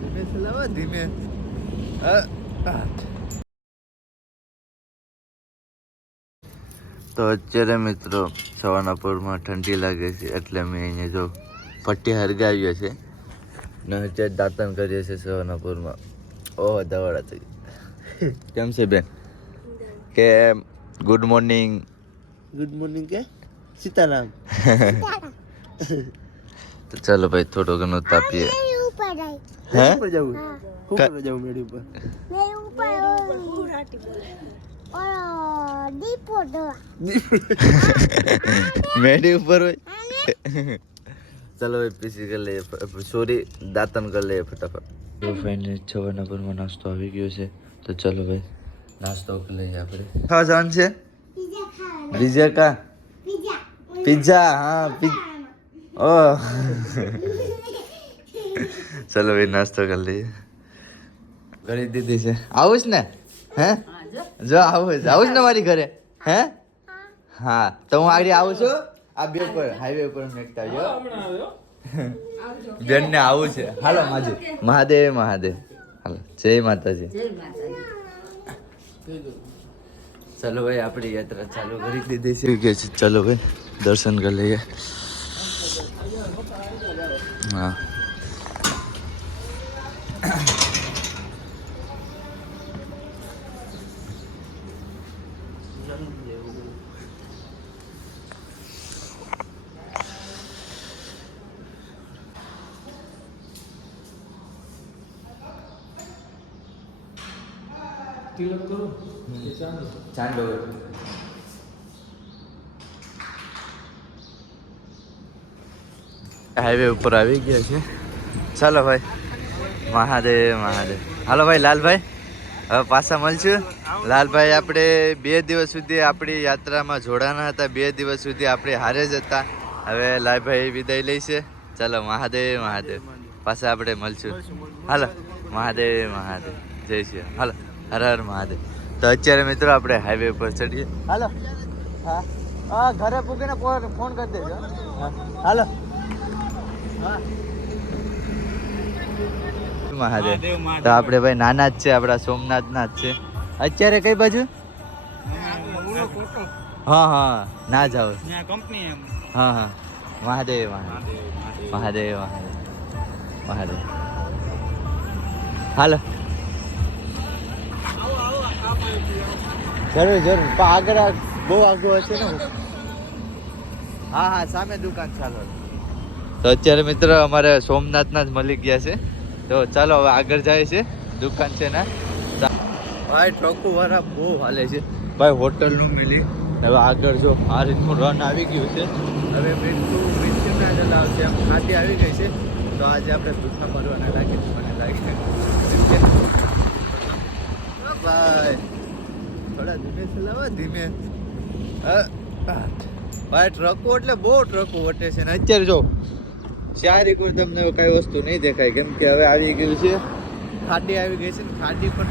ધીમે ચલાવો ધીમે. તો અત્યારે મિત્રો સવાનાપુરમાં ઠંડી લાગે છે એટલે મેં અહીંયા જો પટ્ટી હરગાવ્યો છે ને અત્યારે દાંતણ કરીએ છીએ સવાનાપુરમાં. ઓહ દવાડા થઈ. કેમ છે બેન? કે ગુડ મોર્નિંગ. ગુડ મોર્નિંગ કે સીતારામ. તો ચાલો ભાઈ થોડો ઘણો તાપીએ. હે ઉપર જાવું ઉપર જાવું મેડી ઉપર મેડી ઉપર હોય. ચાલો ભાઈ પીસી કરી લઈએ, સોરી દાંતન કરી લઈએ ફટાફટ. ફાઇનલી સવાનાપુરમાં નાસ્તો આવી ગયો છે તો ચાલો ભાઈ નાસ્તો કરી લઈએ આપણે. ખાવા જવાનું છે બીજા કા પિઝા. હા ઓહ ચલો ભાઈ નાસ્તો કરી લઈએ. કરી દીધી છે. આવું જ ને? હે જો આવું જ ને મારી ઘરે? હે હા તો હું આગળ આવું છું. આ બે ઉપર હાઈવે ઉપર મેકતા આવ્યો બેન ને આવું છે. હાલો માજી. મહાદેવ મહાદેવ. હાલો જય માતાજી. ચાલો ભાઈ આપણી યાત્રા ચાલુ કરી દીધી છે. ચાલો ભાઈ દર્શન કરી લઈએ. હા ચાંદો હાઈવે ઉપર આવી ગયા છે. ચાલો ભાઈ મહાદેવ મહાદેવ. હાલો ભાઈ લાલભાઈ હવે પાછા મળશું. લાલભાઈ આપણે 2 દિવસ સુધી આપણી યાત્રામાં જોડાના હતા. 2 દિવસ સુધી આપણે હારે જ હતા. હવે લાલભાઈ વિદાય લઈશે. ચાલો મહાદેવ મહાદેવ. પાછા આપણે મળશું. હાલો મહાદેવ મહાદેવ. જય શ્રી રામ. હાલો હર હર મહાદેવ. તો અત્યારે મિત્રો આપણે હાઈવે ઉપર ચડીએ. હાલો હા હા ઘરે પૂગીને ફોન કરી દેજો. હાલો મહાદેવ. તો આપણે ભાઈ નાના જ છે, આપણા સોમનાથના જ છે. અત્યારે કઈ બાજુ? હા હા ના જાઓ. હા હા મહાદેવ મહાદેવ મહાદેવ મહાદેવ. હાલો જરૂર જરૂર. પણ આગળ બહુ આગળ હશે ને. હા હા સામે દુકાન. ચાલો તો અત્યારે મિત્ર અમારે સોમનાથના જ મળી ગયા છે. તો ચાલો હવે આગળ જાય છે. દુકાન છે ને ભાઈ ટ્રકો વાળા બહુ હાલે છે ભાઈ. હોટલનું મિલી હવે આગળ જો આ રીતનું રન આવી ગયું છે. હવે મીઠું જ આવશે એમ ખાતી આવી ગઈ છે. તો આજે આપણે દુખા મારવાના લાગે મને લાગે ભાઈ. થોડા ધીમે ચલાવો ધીમે. ભાઈ ટ્રકો એટલે બહુ ટ્રકો વટે છે ને અત્યારે જો ચારે કોઈ તમને કઈ વસ્તુ નહીં દેખાય કેમ કે હવે આવી ગયું છે. ખાડી આવી ગઈ છે ને ખાડી પણ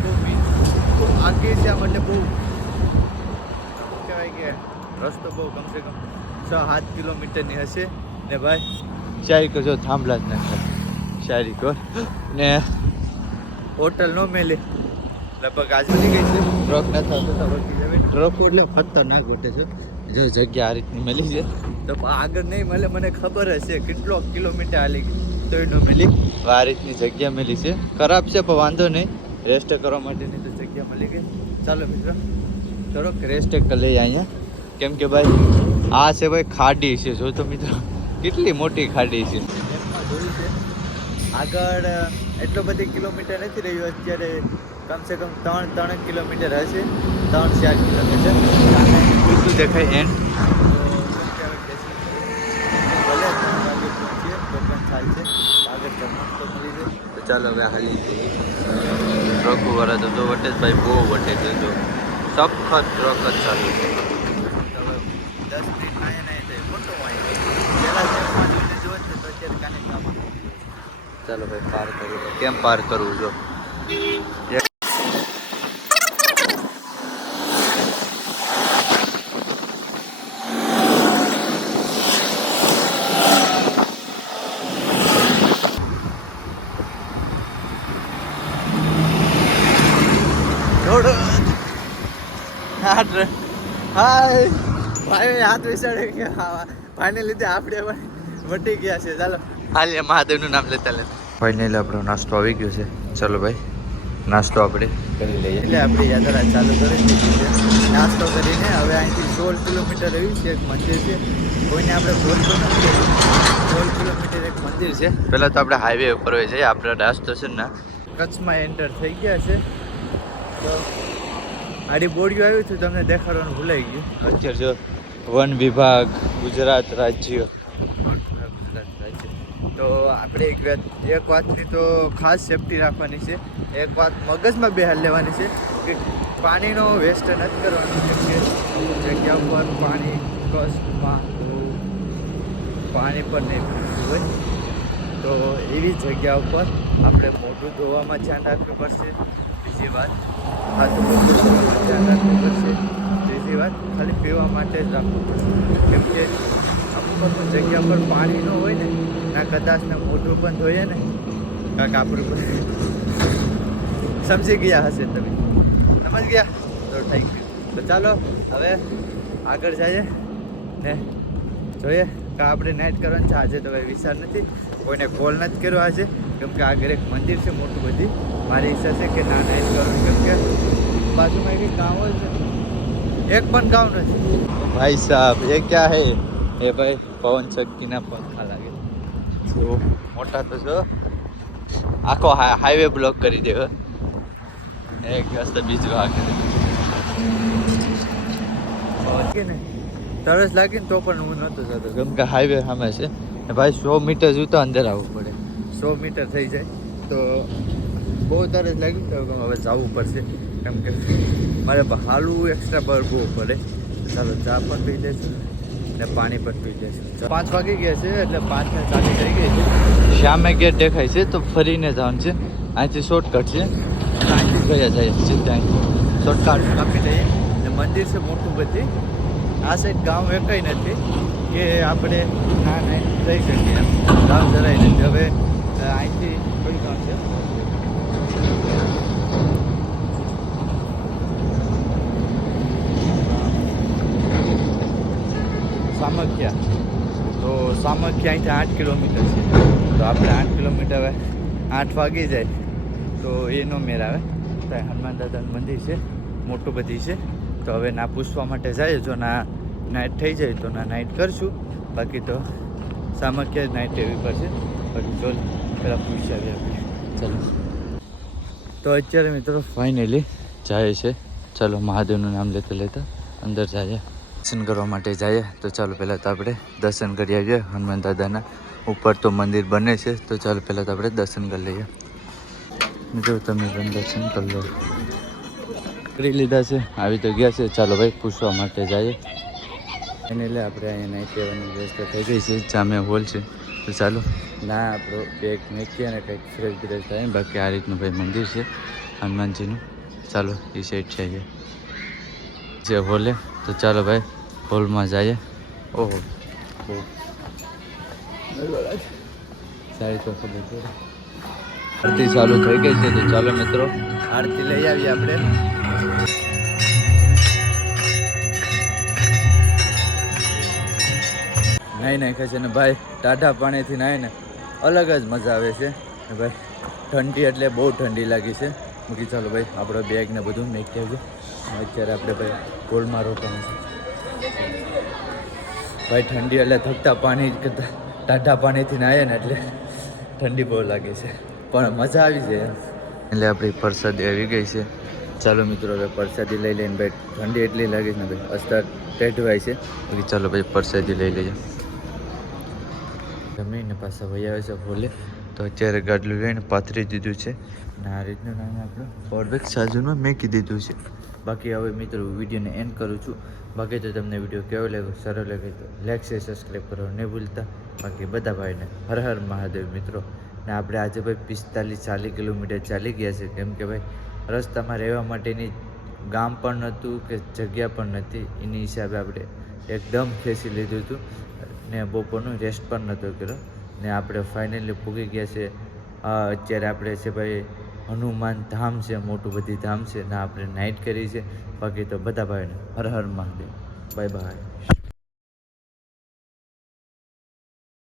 બહુ આગળ છે. એટલે બહુ કહેવાય કે રસ્તો બહુ કમસે કમ 6-7 કિલોમીટરની હશે ને ભાઈ. ચારી કો જો થાંભલા જ નાખે ચારી કો ને હોટલ નો મેલે લગભગ આજ બની ગઈ છે. ટ્રક નથી ટ્રકો એટલે ખતરનાક વટે છે. જો જગ્યા આ રીતની મળી છે તો આગળ નહીં મળે મને ખબર હશે કેટલો કિલોમીટર હાલી તો એ ન મળી. આ રીતની જગ્યા મળી છે. ખરાબ છે પણ વાંધો નહીં. રેસ્ટ કરવા માટેની તો જગ્યા મળી ગઈ. ચાલો મિત્રો થોડોક રેસ્ટ કરી લઈએ અહીંયા કેમ કે ભાઈ આ છે ભાઈ ખાડી છે. જો તો મિત્રો કેટલી મોટી ખાડી છે. જોયું છે આગળ એટલો બધી કિલોમીટર નથી રહ્યું અત્યારે. કમસે કમ 3 કિલોમીટર હશે. 3-4 કિલોમીટર બધું દેખાય એન્ડ. ભલે 3 વાગે પહોંચીએ તો પણ ચાલશે. આગળ જમવાનું તો મળી જાય. તો ચાલો હવે હાલી ટ્રકો વાળા તો વટે જ ભાઈ બહુ વટે છે. જો સખત ટ્રક જ ચાલુ છે. 10 મિનિટ નાય તો મોટો હોય પહેલાં જોવા તો અત્યારે કાને કામ. ચાલો ભાઈ પાર કરવું. કેમ પાર કરવું જો હાય ભાઈ હાથ વિચારે કે ભાઈને લીધે આપણે પણ વટી ગયા છે. ચાલો હાલ મહાદેવનું નામ લેતા ફાઇનલી આપણો નાસ્તો આવી ગયો છે. ચલો ભાઈ નાસ્તો આપણે કરી લઈએ. એટલે આપણે યાત્રા ચાલુ કરી દીધી છે. નાસ્તો કરીને હવે અહીંથી 16 કિલોમીટર રહ્યું છે એક મંદિર છે. કોઈને આપણે બોલતો નથી. 16 કિલોમીટર એક મંદિર છે. પહેલાં તો આપણે હાઈવે ઉપર હોય છે. આપણો રાસ્તો છે ને કચ્છમાં એન્ટર થઈ ગયા છે. તો આડી બોર્ડિયું આવ્યું હતું તમને દેખાડવાનું ભૂલાઈ ગયું. અત્યારે જો વન વિભાગ ગુજરાત રાજ્ય તો આપણે એક વાતની તો ખાસ સેફટી રાખવાની છે. એક વાત મગજમાં બેહાડ લેવાની છે કે પાણીનો વેસ્ટ નથી કરવાનો. કેમ કે જગ્યા ઉપર પાણી કચ્છમાં પાણી પર નહીં પીવું હોય તો એવી જગ્યા ઉપર આપણે મોઢું ધોવામાં ધ્યાન રાખવું પડશે. બીજી વાત હાથ મોઢું ધોવામાં ધ્યાન રાખવું પડશે. ત્રીજી વાત ખાલી પીવા માટે જ રાખવું પડશે. કેમ કે અમુક જગ્યા પર પાણી ન હોય ને ના કદાચ ને મોઢું પણ ધોઈએ ને કાંક આપણું સમજી ગયા હશે તમે સમજ ગયા તો થઈ ગયું. તો ચાલો હવે આગળ જઈએ ને જોઈએ કે આપણે નાઇટ કરવાનું છે. આજે તો કંઈ વિચાર નથી, કોઈને કોલ નથી કર્યો આજે. કેમ કે આગળ એક મંદિર છે મોટું બધી. મારી ઈચ્છા છે કે ના નાઇટ કરવાનું. કેમ કે બાજુમાં એવી ગાँव છે એક પણ ગાँव નથી. ભાઈ સાહેબ એ ક્યાં હે એ ભાઈ પવન ચક્કીના પંખા લાગે તો મોટા તો છો. આખો હાઈવે બ્લોક કરી દે. એક રસ્તે બીજું આગળ કે ને તરસ લાગી ને તો પણ હું નહોતો જતો. કેમ કે હાઈવે સામે છે ભાઈ. 100 મીટર જૂતા અંદર આવવું પડે. 100 મીટર થઈ જાય તો બહુ તરસ લાગી તો હવે જવું પડશે. કેમ કે મારે હાલવું એક્સ્ટ્રા બહુ પડે. ચાલો ચા પણ પી લઈશું ને પાણી પણ પી લઈશું. 5 વાગી ગયા છે એટલે 5 ને 40 થઈ ગઈ છે. સામે ગેટ દેખાય છે તો ફરીને જવાનું છે. અહીંથી શોર્ટકટ છે. અહીંથી ગયા જાય સીધા અહીંથી શોર્ટકટ કાપી લઈએ. ને મંદિર છે મોટું બધી. આ સાઈડ ગામ એકઈ નથી કે આપણે ના ના જઈ શકીએ. ગામ જરાય નથી. હવે અહીંથી કઈ ગામ છે સામખ્યા. તો સામખ્યા અહીંથી 8 કિલોમીટર છે. તો આપણે 8 કિલોમીટર હવે 8 વાગી જાય તો એ નો મેળ આવે. ત્યાં હનુમાન દાદાનું મંદિર છે મોટું બધી છે. તો હવે ના પૂછવા માટે જાય. જો ના નાઇટ થઈ જાય તો ના નાઇટ કરશું. બાકી તો સામખ્યા જ નાઇટ એવી પડશે. બાકી ચાલ પહેલાં પૂછી આવીએ આપણે. ચાલો તો અત્યારે મિત્રો ફાઇનલી જાય છે. ચાલો મહાદેવનું નામ લેતા લેતા અંદર જાય દર્શન કરવા માટે જઈએ. તો ચાલો પહેલાં તો આપણે દર્શન કરી આવીએ હનુમાન દાદાના. ઉપર તો મંદિર બને છે તો ચાલો પહેલાં તો આપણે દર્શન કરી લઈએ. મિત્રો તમે પણ દર્શન કરી લો. કરી લીધા છે, આવી તો ગયા છે. ચાલો ભાઈ પૂછવા માટે જઈએ. એને એટલે આપણે અહીંયા નાઇટ રહેવાની વ્યવસ્થા થઈ ગઈ છે. જામે હોલ છે તો ચાલો ના આપણો બેગ મેકીએ અને કંઈક ફ્રેશ બ્રેશ થાય. બાકી આ રીતનું ભાઈ મંદિર છે હનુમાનજીનું. ચાલો એ સાઈડ છે જે હોલે. તો ચાલો ભાઈ હોલમાં જઈએ. ઓહો સારી તો ખબર છે. આરતી ચાલુ થઈ ગઈ છે તો ચાલો મિત્રો આરતી લઈ આવીએ આપણે. નાહી નાખ્યા છે ને ભાઈ. ટાઢા પાણીથી નાહી ને અલગ જ મજા આવે છે ભાઈ. ઠંડી એટલે બહુ ઠંડી લાગી છે. મૂકી ચાલો ભાઈ આપણો બેગ ને બધું મેકી આવજો. અત્યારે આપણે ભાઈ હોલમાં રોકાવાનું છે ભાઈ. ઠંડી એટલે થકતા પાણી કરતાં ટાઢા પાણીથી નાહીએ ને એટલે ઠંડી બહુ લાગે છે પણ મજા આવી જાય. એટલે આપણી પ્રસાદી આવી ગઈ છે. ચાલો મિત્રો હવે પ્રસાદી લઈ લઈને ભાઈ. ઠંડી એટલી લાગે છે ને ભાઈ અસ્તર ટેઢવાય છે. બાકી ચાલો ભાઈ પ્રસાદી લઈ લઈએ. જમીને પાછા વહી આવે છે બોલે. તો અત્યારે ગાડલું લઈને પાથરી દીધું છે અને આ રીતનું નામ આપણું પરવેક સાજુમાં મેકી દીધું છે. બાકી હવે મિત્રો વિડીયોને એન્ડ કરું છું. બાકી તો તમને વિડીયો કેવો લાગ્યો, સારો લાગે તો લાઈક શેર સબસ્ક્રાઈબ કરવા નહીં ભૂલતા. બાકી બધા ભાઈને હર હર મહાદેવ મિત્રો. ને આપણે આજે ભાઈ 45-40 કિલોમીટર ચાલી ગયા છે. કેમ કે ભાઈ રસ્તામાં રહેવા માટેની ગામ પણ નહોતું કે જગ્યા પણ નથી. એની હિસાબે આપણે એકદમ ખેંચી લીધું હતું ને બપોરનું રેસ્ટ પણ નહોતો કર્યો. ને આપણે ફાઇનલી પૂગી ગયા છે. અત્યારે આપણે છે ભાઈ હનુમાન ધામ છે મોટું બધી ધામ છે ને આપણે નાઇટ કરી છે. બાકી તો બધા ભાઈને હર હર મહાદેવ. Bye by.